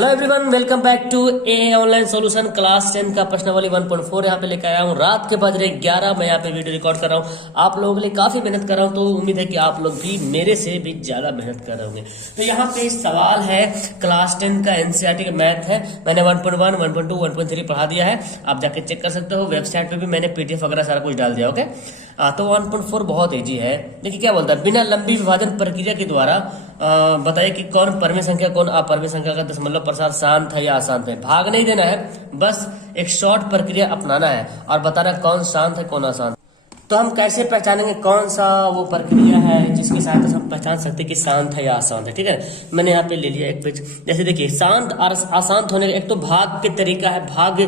Hello everyone, welcome back to a online solution class 10 का प्रश्नावली 1.4 यहाँ पे लेकर आया हूँ। रात के बज रहे 11, मैं यहाँ पे वीडियो रिकॉर्ड कर रहा हूँ। आप लोगों के लिए काफी मेहनत कर रहा हूँ, तो उम्मीद है कि आप लोग भी मेरे से भी ज्यादा मेहनत कर रहे होंगे। तो यहाँ पे सवाल है क्लास 10 का एनसीईआरटी का मैथ है। मैंने 1.1, 1.2, 1.3 पढ़ा दिया है, आप जाके चेक कर सकते हो। वेबसाइट पे भी मैंने पीडीएफ वगैरह सारा कुछ डाल दिया। ओके, तो 1.4 बहुत ईजी है। देखिए क्या बोलता है, बिना लंबी विभाजन प्रक्रिया के द्वारा बताइए कि कौन परमेय संख्या कौन अपरमेय संख्या का दशमलव प्रसार शांत है या अशांत है। भाग नहीं देना है, बस एक शॉर्ट प्रक्रिया अपनाना है और बताना कौन शांत है कौन अशांत। तो हम कैसे पहचानेंगे कौन सा वो प्रक्रिया है जिसकी सहायता से हम पहचान सकते हैं कि शांत है या अशांत है। ठीक है, मैंने यहाँ पे ले लिया एक पेज। जैसे देखिए, शांत और अशांत होने का एक तो भाग के तरीका है, भाग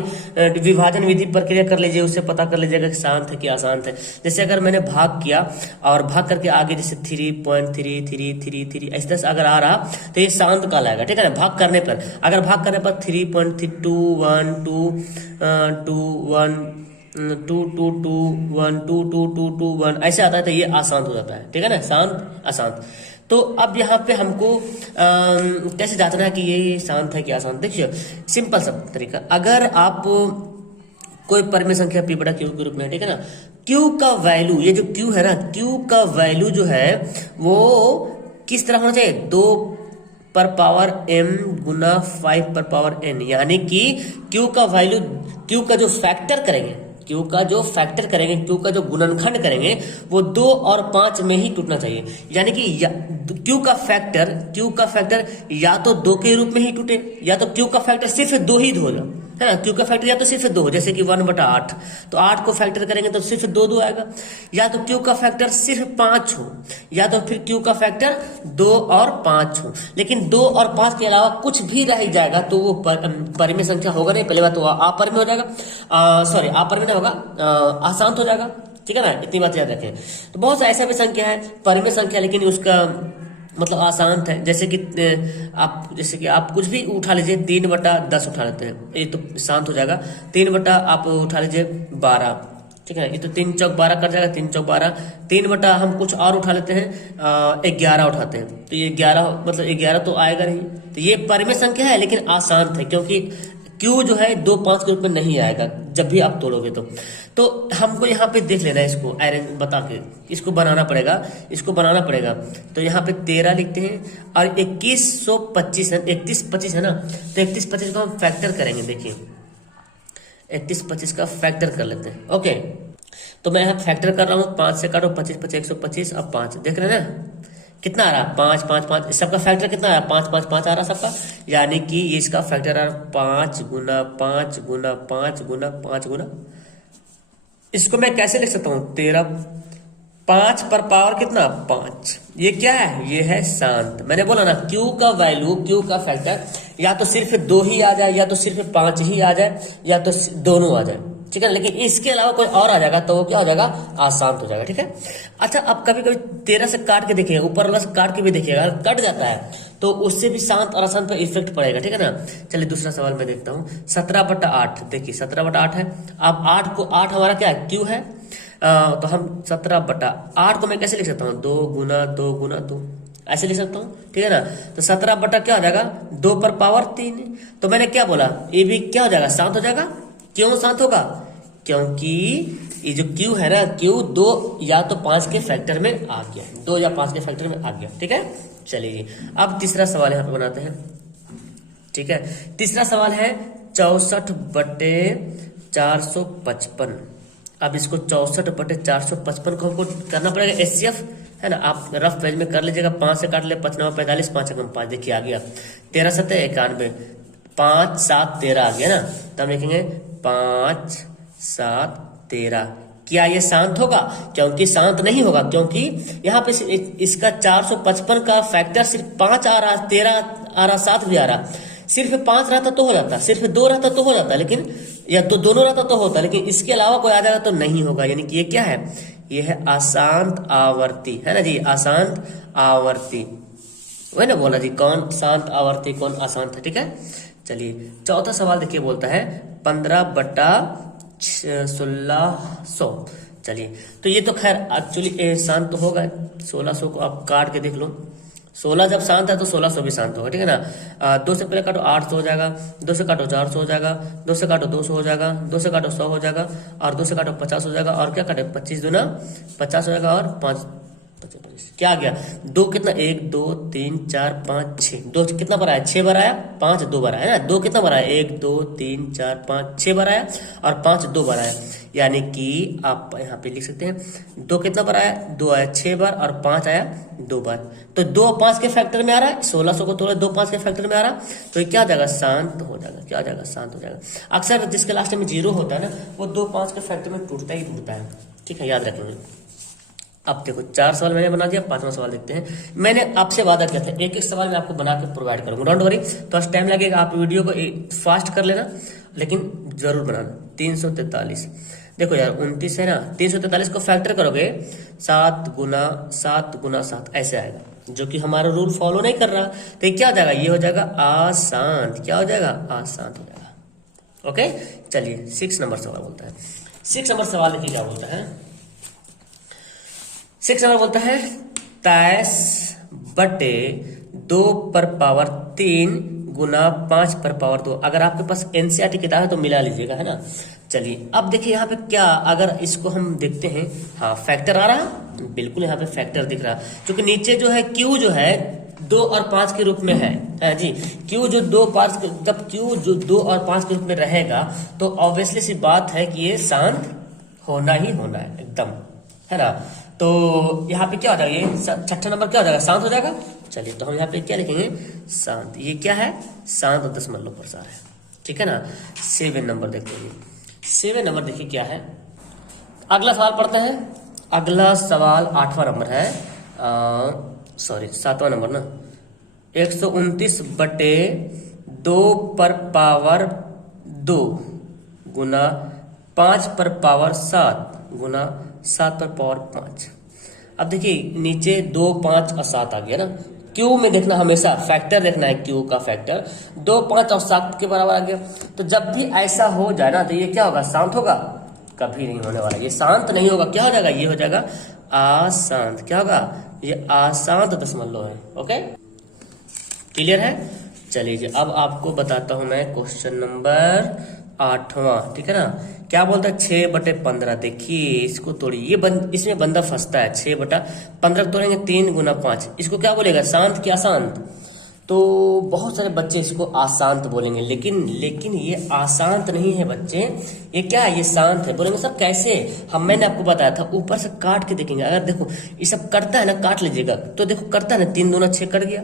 विभाजन विधि प्रक्रिया कर लीजिए, उससे पता कर लीजिएगा कि शांत है कि अशांत है। जैसे अगर मैंने भाग किया और भाग करके आगे जैसे 3.3333 ऐसे 10 अगर आ रहा तो ये शांत कहलाएगा। ठीक है ना, भाग करने पर। अगर भाग करने पर 3.212 ऐसे आता है तो ये अशांत हो जाता है। ठीक है ना, शांत अशांत। तो अब यहाँ पे हमको कैसे जांचना है कि ये शांत है कि अशांत। देखिए सिंपल सा तरीका, अगर आप कोई परमेय संख्या p बटा q के रूप में, ठीक है ना, q का वैल्यू, ये जो q है ना, q का वैल्यू जो है वो किस तरह होना चाहिए, 2 पर पावर m गुना 5 पर पावर n, यानी कि q का वैल्यू, q का जो फैक्टर करेंगे, q का जो फैक्टर करेंगे, q का जो गुणनखंड करेंगे वो 2 और 5 में ही टूटना चाहिए। यानी कि q का फैक्टर या तो 2 के रूप में ही टूटे, या तो q का फैक्टर सिर्फ 2 ही हो जाए, है ना। q का फैक्टर या तो सिर्फ 2 हो, जैसे कि 1/8, तो 8 को फैक्टर करेंगे तो सिर्फ 2 आएगा। या तो q का फैक्टर सिर्फ 5 हो, या तो फिर q का फैक्टर 2 और 5 हो। लेकिन 2 और 5 के अलावा कुछ भी रह जाएगा तो वो परिमेय संख्या होगा नहीं। पहले बात तो अपरिमेय हो जाएगा, सॉरी अपरिमेय नहीं होगा, अशांत हो जाएगा। ठीक है ना, इतनी बात याद रखें। तो बहुत सा ऐसा भी संख्या है परिमेय संख्या लेकिन उसका मतलब अशांत है। जैसे कि आप कुछ भी उठा लीजिए, 3/10 उठा लेते हैं, ये तो शांत हो जाएगा। 3 बटा आप उठा लीजिए 12, ठीक है, ये तो 3 चौक 12 कर जाएगा, 3 चौक 12। 3 बटा हम कुछ और उठा लेते हैं, 11 उठाते हैं, तो ये 11 मतलब 11 तो आएगा नहीं। तो ये परिमेय संख्या है लेकिन अशांत है, क्योंकि Q जो है 2 5 के रूप में नहीं आएगा जब भी आप तोड़ोगे तो हमको यहाँ पे देख लेना है, इसको अरेंज बता के इसको बनाना पड़ेगा। तो यहाँ पे 13 लिखते हैं और 2125 है, 3125 है ना, तो 3125 को हम फैक्टर करेंगे। देखिए 3125 का फैक्टर कर लेते हैं। ओके, तो मैं यहाँ फैक्टर कर रहा हूँ, 5 से काटो 25 25 125, अब 5 देख रहे हैं ना कितना आ रहा, 5 5 5, सबका फैक्टर कितना आ रहा, 5 5 5 आ रहा सबका। यानी कि ये इसका फैक्टर आ रहा 5 गुना 5 गुना 5 गुना 5 गुना, इसको मैं कैसे लिख सकता हूँ, 13, 5 पर पावर कितना 5। ये क्या है, ये है शांत। मैंने बोला ना Q का वैल्यू, Q का फैक्टर या तो सिर्फ 2 ही आ जाए, या तो सिर्फ 5 ही आ जाए, या तो दोनों आ जाए। ठीक है, लेकिन इसके अलावा कोई और आ जाएगा तो वो क्या हो जाएगा, अशांत हो जाएगा। ठीक है, अच्छा अब कभी कभी 13 से काट के देखिएगा, ऊपर वाला से काट के भी देखिएगा, अगर कट जाता है तो उससे भी शांत और अशांत पर इफेक्ट पड़ेगा। ठीक है ना, चलिए दूसरा सवाल मैं देखता हूँ। 17/8, देखिए 17/8 है। अब 8 हमारा क्या है, Q है, तो हम 17/8 को मैं कैसे लिख सकता हूँ, 2 गुना 2 गुना 2 ऐसे लिख सकता हूँ। ठीक है ना, तो 17 बटा क्या हो जाएगा, 2 पर पावर 3। तो मैंने क्या बोला, ये भी क्या हो जाएगा, शांत हो जाएगा। क्यों शांत होगा, क्योंकि ये जो Q है ना, Q 2 या तो 5 के फैक्टर में आ गया, 2 या 5 के फैक्टर में आ गया। ठीक है, चलिए अब तीसरा सवाल यहाँ पे बनाते हैं। ठीक है, तीसरा सवाल है 64/455। अब इसको 64/455 को हमको करना पड़ेगा HCF, है ना। आप रफ पेज में कर लीजिएगा, 5 से काट ले, 5 9 45, 5 1 5, देखिए आ गया 13 7 91, 5 7 13 आ गया ना। तो हम लिखेंगे 5 7 13। क्या ये शांत होगा, क्योंकि शांत नहीं होगा, क्योंकि यहाँ पे इसका 455 का फैक्टर सिर्फ 5 आ रहा, 13 आ रहा, 7 भी आ रहा। सिर्फ 5 रहता तो हो जाता, सिर्फ 2 रहता तो हो जाता, लेकिन या तो दोनों रहता तो होता, लेकिन इसके अलावा कोई आ जाएगा तो नहीं होगा। यानी कि ये क्या है, ये है अशांत आवर्ती, है ना जी, अशांत आवर्ती। वही ना बोला जी, कौन शांत आवर्ती कौन अशांत है। ठीक है, चलिए चौथा सवाल देखिए, बोलता है 15/1600। चलिए तो ये तो खैर एक्चुअली शांत तो होगा, 1600 को आप काट के देख लो, 16 जब शांत है तो 1600 भी शांत होगा, ठीक है ना। 2 से पहले काटो 800 हो जाएगा, 2 से काटो 400 हो जाएगा, 2 से काटो 200 हो जाएगा, 2 से काटो 100 हो जाएगा, और 2 से काटो 50 हो जाएगा, और क्या काटे 25 दूना 50 हो जाएगा, और 5 क्या आ गया 2 कितना 1 2 3 4 5 6, 2 कितना बार आया 6 बार आया, 5 2 बार आया ना, 2 कितना बार आया 1 2 3 4 5 6 बार आया, और 5 2 बार आया, यानी कि आप यहाँ पे लिख सकते हैं 2 कितना बार आया 2 आया 6 बार, और 5 आया 2 बार। तो 2 5 के फैक्टर में आ रहा है, 1600 को तोड़े 2 5 के फैक्टर में आ रहा है, तो ये क्या हो जाएगा शांत हो जाएगा, क्या हो जाएगा शांत हो जाएगा। अक्सर जिसके लास्ट में 0 होता है ना वो 2 5 के फैक्टर में टूटता ही टूटता है, ठीक है, याद रखेंगे। अब देखो 4 सवाल मैंने बना दिया, 5वां सवाल देखते हैं। मैंने आपसे वादा किया था एक एक सवाल मैं आपको बना के प्रोवाइड करूंगा, डोंट वरी, तो टाइम लगेगा, आप वीडियो को फास्ट कर लेना, लेकिन जरूर बनाना। 343 देखो यार 29 है ना, 343 को फैक्टर करोगे 7 गुना 7 गुना 7 ऐसे आएगा, जो कि हमारा रूल फॉलो नहीं कर रहा, तो ये क्या हो जाएगा, ये हो जाएगा आशांत, क्या हो जाएगा आशांत हो जाएगा। ओके चलिए 6 नंबर सवाल बोलता है, 6 नंबर सवाल देखिए क्या बोलता है। 6 नंबर बोलता है 23/2 पर पावर 3 गुना 5 पर पावर 2। अगर आपके पास एनसीईआरटी किताब है तो मिला लीजिएगा, है ना। चलिए अब देखिए यहाँ पे क्या, अगर इसको हम देखते हैं, हाँ फैक्टर आ रहा, बिल्कुल यहाँ पे फैक्टर दिख रहा, क्योंकि नीचे जो है क्यू जो है 2 और 5 के रूप में है जी। क्यू जो 2 5 जब क्यू जो 2 और 5 के रूप में रहेगा तो ऑब्वियसली सी बात है कि ये शांत होना ही होना है एकदम, है ना। तो यहाँ पे क्या हो जाएगा, ये 6ठा नंबर क्या हो जाएगा, शांत हो जाएगा। चलिए तो हम यहाँ पे क्या लिखेंगे, शांत, ये क्या है शांत दशमलव प्रसार है, ठीक है ना। 7 नंबर देखते हैं, 7 नंबर देखिए क्या है। अगला सवाल पढ़ते हैं, अगला सवाल 8वां नंबर है, सॉरी 7वां नंबर ना, 129/2 पर पावर 2 गुना 5 पर पावर 7 गुना 7 पर पावर 5। अब देखिए नीचे 2 5 और 7 आ गया ना, क्यू में देखना हमेशा फैक्टर देखना है, क्यू का फैक्टर 2 5 और 7 के बराबर आ गया। तो जब भी ऐसा हो जाए ना तो ये क्या होगा, शांत होगा, कभी नहीं होने वाला, ये शांत नहीं होगा, क्या हो जाएगा, ये हो जाएगा अशांत, क्या होगा, ये अशांत दशमलव है। ओके क्लियर है। चलिए जी अब आपको बताता हूं मैं क्वेश्चन नंबर 8वां, ठीक है ना। क्या बोलता है 6/15, देखिए इसको तोड़िए, ये इसमें बंदा फंसता है। 6/15 तोड़ेंगे 3 गुना 5, इसको क्या बोलेगा, शांत क्या अशांत। तो बहुत सारे बच्चे इसको अशांत बोलेंगे, लेकिन ये अशांत नहीं है बच्चे, ये क्या है, ये शांत है। बोलेंगे सब कैसे, मैंने आपको बताया था, ऊपर से काट के देखेंगे। अगर देखो ये सब करता है ना, काट लीजिएगा तो देखो करता है ना, 3 दूना 6 कट गया,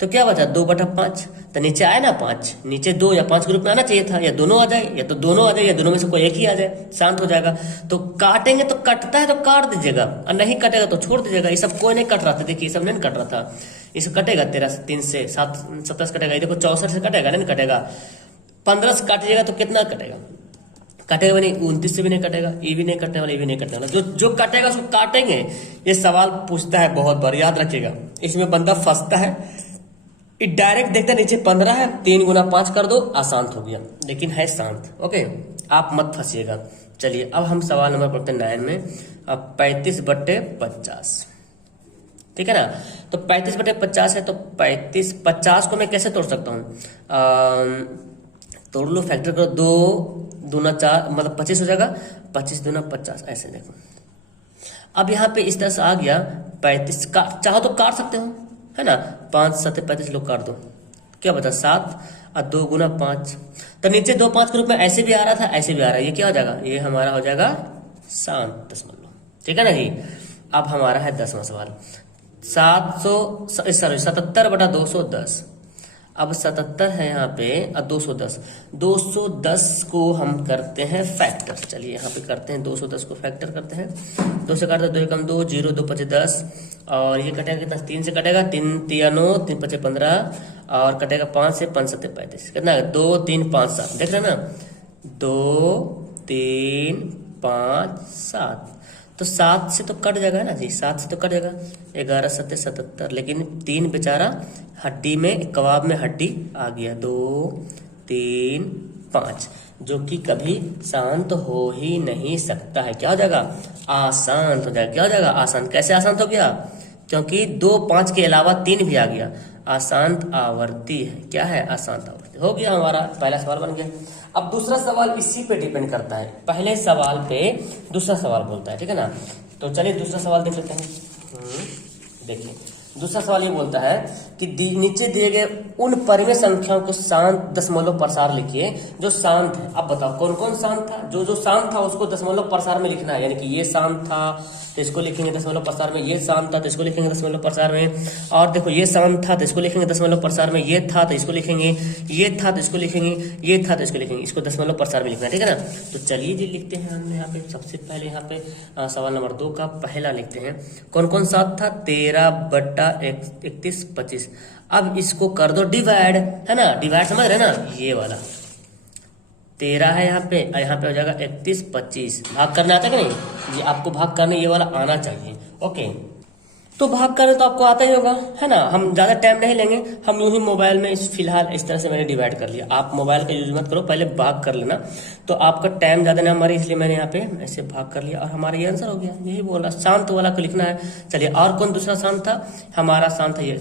तो क्या बचा 2/5, तो नीचे आए ना 5, नीचे 2 या 5 के रूप में आना चाहिए था, या दोनों आ जाए, या तो दोनों आ जाए, या दोनों में से कोई एक ही आ जाए, शांत हो जाएगा। तो काटेंगे तो कटता है तो काट दीजिएगा, और नहीं कटेगा तो छोड़ दीजिएगा। ये सब कोई नहीं कट रहा था, देखिए ये सब नहीं कट रहा था, इसे कटेगा 13 से 3 से 7 27 कटेगा, ये देखो 64 से कटेगा, नहीं कटेगा। 15 से काटिएगा तो कितना कटेगा, कटेगा भी नहीं, 29 से भी नहीं कटेगा, ये भी नहीं कटने वाला, ये भी नहीं कटने वाला, जो कटेगा उसको काटेंगे। ये सवाल पूछता है बहुत बार, याद रखिएगा, इसमें बंदा फंसता है, ये डायरेक्ट देखता नीचे 15 है, 3 गुना 5 कर दो, अशांत हो गया, लेकिन है शांत। ओके आप मत फंसिएगा। चलिए अब हम सवाल नंबर पढ़ते हैं 9 में, 35/50, ठीक है ना। तो 35/50 है, तो 50 को मैं कैसे तोड़ सकता हूँ, तोड़ लो, फैक्टर करो, 2 दूना 4 मतलब 25 हो जाएगा, 25 दूना 50, ऐसे देखो। अब यहाँ पे इस तरह से आ गया 35, चाहो तो काट सकते हो, है ना, 5 7 35 लोग काट दो, क्या बता 7 और 2 गुना 5, तो नीचे 2 5 के रूप में ऐसे भी आ रहा था, ऐसे भी आ रहा है, ये क्या हो जाएगा, ये हमारा हो जाएगा शांत दशमलव, ठीक है ना जी। अब हमारा है 10वां सवाल, 77/210। अब 77 है यहाँ पे, और 210 को हम करते हैं फैक्टर। चलिए यहाँ पे करते हैं 210 को फैक्टर करते हैं, 2 से काटते 2 एकम 2, 0 2 5 10, और ये कटेगा कितना, 3 से कटेगा, 3 3 9, 3 5 15, और कटेगा 5 से, 5 7 35, कितना है 2 3 5 7, देख रहे हैं ना, 2 3 5 7, तो 7 से तो कट जाएगा ना जी, 7 से तो कट जाएगा, 11 7 77, लेकिन 3 बेचारा हड्डी में, कबाब में हड्डी आ गया, 2 3 5, जो कि कभी शांत हो ही नहीं सकता है, क्या हो जाएगा, अशांत हो जाएगा। क्या हो जाएगा, अशांत। कैसे अशांत हो गया, क्योंकि 2 5 के अलावा 3 भी आ गया। अशांत आवर्ती है, क्या है? अशांत आवर्ती। हो गया, हमारा पहला सवाल बन गया। अब दूसरा सवाल इसी पे डिपेंड करता है, पहले सवाल पे दूसरा सवाल बोलता है, ठीक है ना। तो चलिए दूसरा सवाल देख लेते हैं। देखिए दूसरा सवाल ये बोलता है कि नीचे दिए गए उन परिमेय संख्याओं को शांत दशमलव प्रसार लिखिए जो शांत है। अब बताओ कौन कौन शांत था? जो शांत था उसको दशमलव प्रसार में लिखना है, यानी कि ये शांत था तो इसको लिखेंगे दशमलव प्रसार में, ये शांत था तो इसको लिखेंगे दशमलव प्रसार में, और देखो ये शांत था तो इसको लिखेंगे दशमलव प्रसार में, ये था तो इसको लिखेंगे, ये था तो इसको लिखेंगे, ये था तो इसको लिखेंगे, इसको दशमलव प्रसार में लिखना है, ठीक है ना। तो चलिए जी लिखते हैं हम यहाँ पे सबसे पहले यहाँ पे सवाल नंबर 2 का पहला लिखते हैं। कौन कौन साथ था? 13/31 25। अब इसको कर दो डिवाइड, है ना, डिवाइड समझ रहे ना, ये वाला 13 है यहाँ पे हो जाएगा 31 25। भाग करना आता है कि नहीं? ये आपको भाग करने ये वाला आना चाहिए। ओके, तो भाग करने तो आपको आता ही होगा, है ना। हम ज्यादा टाइम नहीं लेंगे, हम यूं ही मोबाइल में फिलहाल इस तरह से मैंने डिवाइड कर लिया। आप मोबाइल का यूज मत करो, पहले भाग कर लेना, तो आपका टाइम ज्यादा ना हमारे, इसलिए मैंने यहाँ पे ऐसे भाग कर लिया और हमारा ये आंसर हो गया। यही बोला, शांत वाला को लिखना है। चलिए, और कौन दूसरा शांत था? हमारा शांत है ये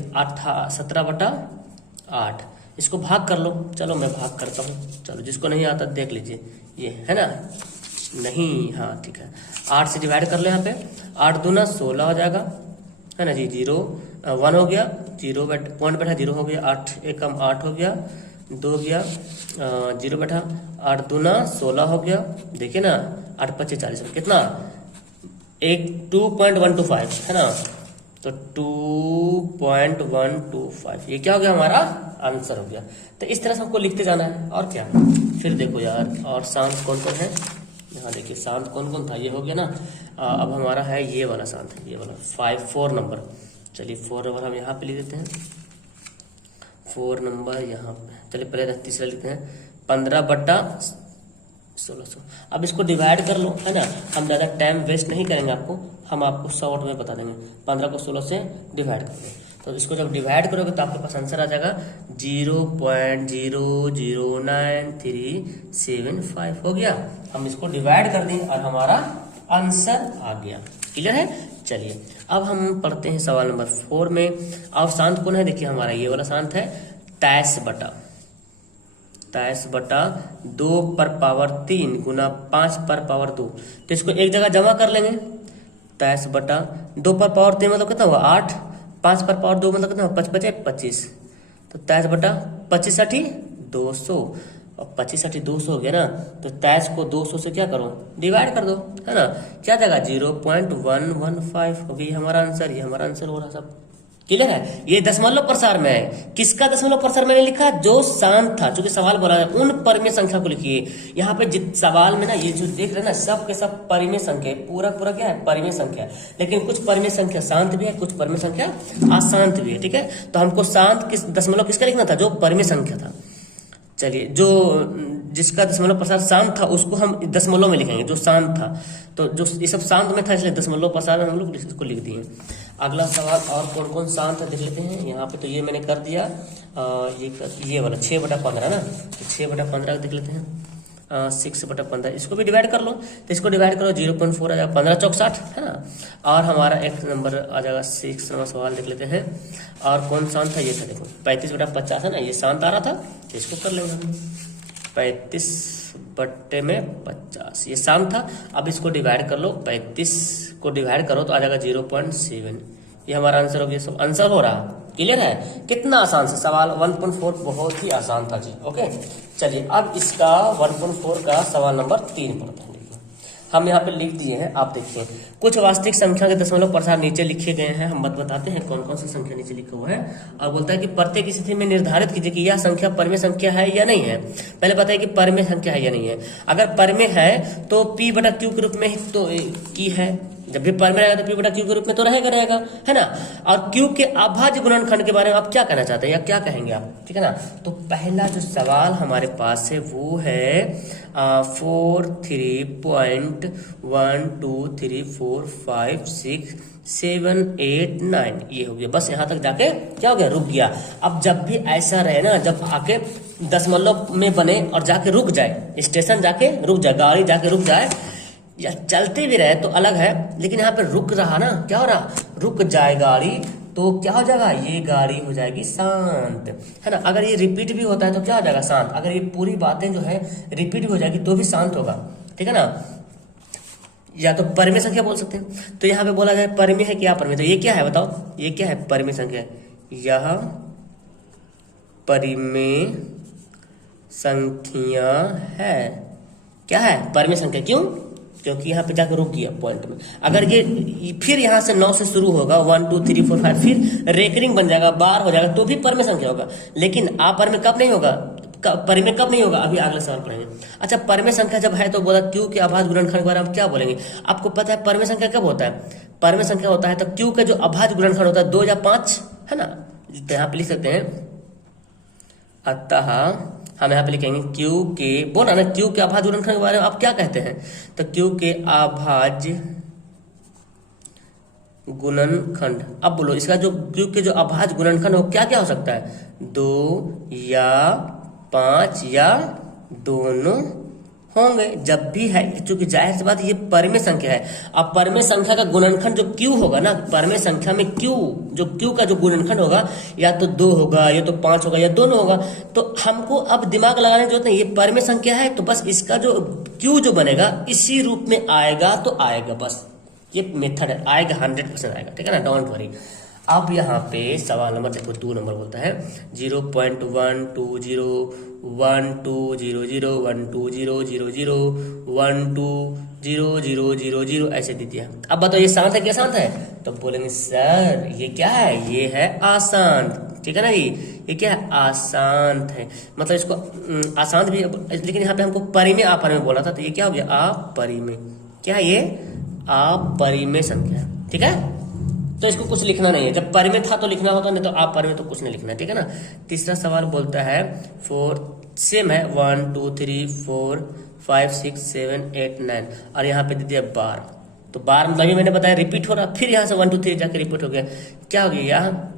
17/8। इसको भाग कर लो। चलो मैं भाग करता हूँ, चलो जिसको नहीं आता देख लीजिए, ये है ना, नहीं, हाँ ठीक है। 8 से डिवाइड कर लो यहाँ पे, 8 दूना 16 हो जाएगा, है ना जी। 0 1 हो गया, 0 पॉइंट बैठा 0 हो गया, 8 एकम 8 हो गया, 2 गया 0 बैठा, 8 दूना 16 हो गया, देखिए ना, 8 25 40 कितना, 2.125 है ना, तो 2.125 ये क्या हो गया? हमारा आंसर हो गया। तो इस तरह से हमको लिखते जाना है, और क्या। फिर देखो यार, और शांत कौन कौन है, यहाँ देखिए शांत कौन कौन था, ये हो गया ना। अब हमारा है ये वाला शांत, ये वाला 4 नंबर। चलिए 4 नंबर हम यहाँ पे लिख देते हैं, 4 नंबर यहाँ पे। चलिए पहले तीसरा लिखते हैं, 15/1600। अब इसको डिवाइड कर लो, है ना। हम ज़्यादा टाइम वेस्ट नहीं करेंगे, हम आपको शॉर्ट में बता देंगे। 15 को 16 से डिवाइड कर दो, तो इसको जब डिवाइड करोगे तो आपके पास आंसर आ जाएगा 0.00937 हो गया। हम इसको डिवाइड कर देंगे और हमारा आंसर आ गया। क्लियर है? चलिए अब हम पढ़ते हैं सवाल नंबर 4 में। अब शांत कौन है? देखिए हमारा ये वाला शांत है 23/2/3 गुना 5/2। तो इसको एक जगह जमा कर लेंगे। 23/2/3 मतलब कितना हुआ? 8। 5/2 मतलब कितना हुआ? 5 25। तो 23/25 200, और 25 200 हो गया ना। तो 23 को 200 से क्या करो? डिवाइड कर दो, है ना। क्या जाएगा? 0.115 हो गई हमारा आंसर। ये हमारा आंसर हो रहा सब। क्लियर है? ये दशमलव प्रसार में है। किसका दशमलव प्रसार मैंने लिखा? जो शांत था, चूंकि सवाल बोला है उन परिमेय संख्या को लिखिए। यहाँ पे सवाल में ना ये जो देख रहे हैं ना, सब के सब परिमेय संख्या, पूरा क्या है? परिमेय संख्या। लेकिन कुछ परिमेय संख्या शांत भी है, कुछ परिमेय संख्या अशांत भी है, ठीक है। तो हमको शांत दशमलव किसका लिखना था? जो परिमेय संख्या था। चलिए, जो जिसका दशमलव प्रसार शांत था उसको हम दशमलव में लिखेंगे, जो शांत था। तो जो ये सब शांत में था, इसलिए दशमलव प्रसार हम लोग इसको लिख दिए। अगला सवाल, और कौन कौन शांत है देख लेते हैं। यहाँ पे तो ये मैंने कर दिया, ये वाला 6/15 ना, तो 6/15 देख लेते हैं। 6/15 इसको भी डिवाइड कर लो। तो इसको डिवाइड करो, 0.4 आ जाएगा, 15 चौक 60, है ना। और हमारा एक नंबर आ जाएगा 6 नंबर सवाल देख लेते हैं। और कौन शांत था? ये था, देखो 35/50 है ना, ये शांत आ रहा था, तो इसको कर लेंगे हम। 35/50 ये शांत था। अब इसको डिवाइड कर लो, 35 को डिवाइड करो तो आ जाएगा 0.7। ये हमारा आंसर हो गया। सब आंसर हो रहा। क्लियर है? कितना आसान से सवाल 1.4 बहुत ही आसान था जी। ओके, चलिए अब इसका 1.4 का सवाल नंबर 3 पढ़ते हैं। हम यहाँ पे लिख दिए हैं, आप देखिए। कुछ वास्तविक संख्या के दशमलव प्रसार नीचे लिखे गए हैं। हम बताते हैं कौन कौन सी संख्या नीचे लिखा हुआ है। और बोलता है कि प्रत्येक स्थिति में निर्धारित कीजिए कि यह संख्या परिमेय संख्या है या नहीं है। पहले बताइए कि परिमेय संख्या है या नहीं है। अगर परिमेय है तो P/Q के रूप में तो की है। जब भी परिमेय रहेगा तो P/Q के रूप में तो रहेगा, है ना। और Q के अभाज्य गुणनखंड के बारे में आप क्या कहना चाहते हैं या क्या कहेंगे आप? ठीक है ना। तो पहला जो सवाल हमारे पास है वो है 43.123456789 ये हो गया। बस यहाँ तक जाके क्या हो गया? रुक गया। अब जब भी ऐसा रहे ना, जब आके दशमलव में बने और जाके रुक जाए, स्टेशन जाके रुक जाए, गाड़ी जाके रुक जाए, या चलते भी रहे तो अलग है, लेकिन यहाँ पे रुक रहा ना, क्या हो रहा, रुक जाए गाड़ी तो क्या हो जाएगा, ये गाड़ी हो जाएगी शांत, है ना। अगर ये रिपीट भी होता है तो क्या हो जाएगा, शांत। अगर ये पूरी बातें जो है रिपीट भी हो जाएगी तो भी शांत होगा, ठीक है ना। या तो परिमेय संख्या बोल सकते हैं। तो यहाँ पे बोला जाए परिमेय है क्या परिमेय, तो ये क्या है बताओ, ये क्या है परिमेय संख्या, यह परिमेय संख्या है, क्या है परिमेय संख्या। क्यों, क्योंकि यहाँ पे जाकर रुक गया पॉइंट में। अगर ये फिर यहाँ से 9 से शुरू होगा 1 2 3 4 5 फिर रेकरिंग बन जाएगा, बार हो जाएगा तो भी परिमेय संख्या होगा, लेकिन परिमेय कब नहीं होगा, परिमेय कब नहीं होगा, अभी अगले सवाल पढ़ेंगे। अच्छा, परिमेय संख्या जब है तो बोला क्यू के अभाज्य गुणनखंड के बारे में क्या बोलेंगे। आपको पता है परिमेय संख्या कब होता है, परिमेय संख्या होता है तो क्यू का जो अभाज्य गुणनखंड होता है 2 या 5, है ना। तो यहाँ पे लिख सकते हैं, अतः हम यहाँ पे लिखेंगे क्यू के, बोला ना क्यू के अभाज्य गुणनखंड के बारे में आप क्या कहते हैं, तो क्यू के अभाज्य गुणनखंड। अब बोलो इसका जो क्यू के जो अभाज्य गुणनखंड हो क्या क्या हो सकता है, 2 या 5 या दोनों होंगे जब भी है, क्योंकि जाहिर सी बात ये परिमेय संख्या है। अब परिमेय संख्या का गुणनखंड जो क्यू होगा ना, परिमेय संख्या में क्यू का जो गुणनखंड होगा या तो 2 होगा या तो 5 होगा या दोनों होगा। तो हमको अब दिमाग लगाने की जरूरत नहीं, ये परिमेय संख्या है तो बस इसका जो क्यू जो बनेगा इसी रूप में आएगा तो आएगा, बस ये मेथड है, आएगा 100% आएगा, ठीक है ना, डोंट वरी। अब यहाँ पे सवाल नंबर देखो 2 नंबर बोलता है 0.1200120000120000 ऐसे दे दिया। अब बताओ ये शांत है क्या शांत है, तो बोलेंगे सर ये क्या है, ये है अशांत, ठीक है ना जी, ये क्या है अशांत है, मतलब इसको अशांत भी, लेकिन यहाँ पे हमको परिमेय अपरिमेय बोला था तो ये क्या हो गया अपरिमेय, क्या है ये अपरिमेय संख्या, ठीक है। तो इसको कुछ लिखना नहीं है, जब परिमेय था तो लिखना होता, नहीं तो अपरिमेय तो कुछ नहीं लिखना है, ठीक है ना। तीसरा सवाल बोलता है 4 सेम है 1 2 3 4 5 6 7 8 9 और यहाँ पे दे दिया बार, तो बार मतलब अभी मैंने बताया रिपीट हो रहा, फिर यहाँ से 1 2 3 जाके रिपीट हो गया, क्या हो गया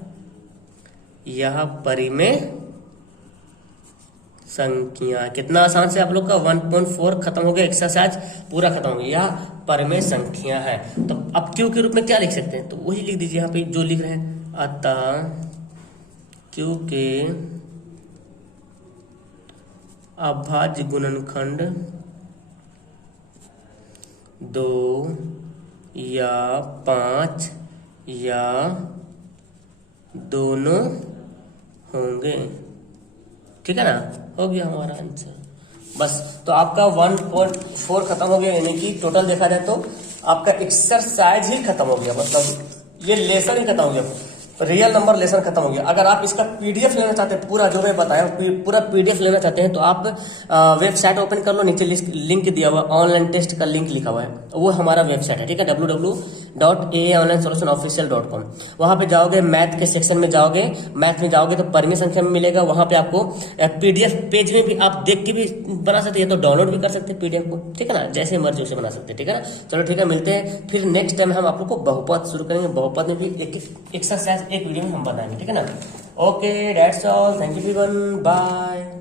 यह परिमेय संख्या। कितना आसान से आप लोग का 1.4 खत्म हो गया, एक्सरसाइज पूरा खत्म हो गया, परिमेय संख्या है। तो अब क्यू के रूप में क्या लिख सकते हैं, तो वही लिख दीजिए यहाँ पे जो लिख रहे हैं, अतः क्यू के अभाज्य गुणनखंड 2 या 5 या दोनों होंगे, ठीक है ना, हो गया हमारा आंसर बस। तो आपका 1.4 खत्म हो गया, यानी कि टोटल देखा जाए तो आपका एक्सरसाइज ही खत्म हो गया, मतलब ये लेसन ही खत्म हो गया, रियल नंबर लेसन खत्म हो गया। अगर आप इसका पीडीएफ लेना चाहते हैं, पूरा जो मैं बताया पूरा पीडीएफ लेना चाहते हैं तो आप वेबसाइट ओपन कर लो, नीचे लिंक दिया हुआ है, ऑनलाइन टेस्ट का लिंक लिखा हुआ है, वो हमारा वेबसाइट है, ठीक है, www.aaonlinesolutionofficial.com। वहां पे जाओगे, मैथ के सेक्शन में जाओगे, मैथ में जाओगे तो परिमेय संख्या में मिलेगा, वहां पे आपको पीडीएफ पेज में भी आप देख के भी बना सकते हैं, तो डाउनलोड भी कर सकते हैं पीडीएफ को, ठीक है ना, जैसे मर्जी उसे बना सकते हैं, ठीक है ना। चलो ठीक है, मिलते हैं फिर नेक्स्ट टाइम, हम आप लोग को बहुपद शुरू करेंगे, बहुपद में भी एक एक्सरसाइज एक वीडियो में हम बताएंगे, ठीक है ना। Okay, that's all, thank you everyone, bye.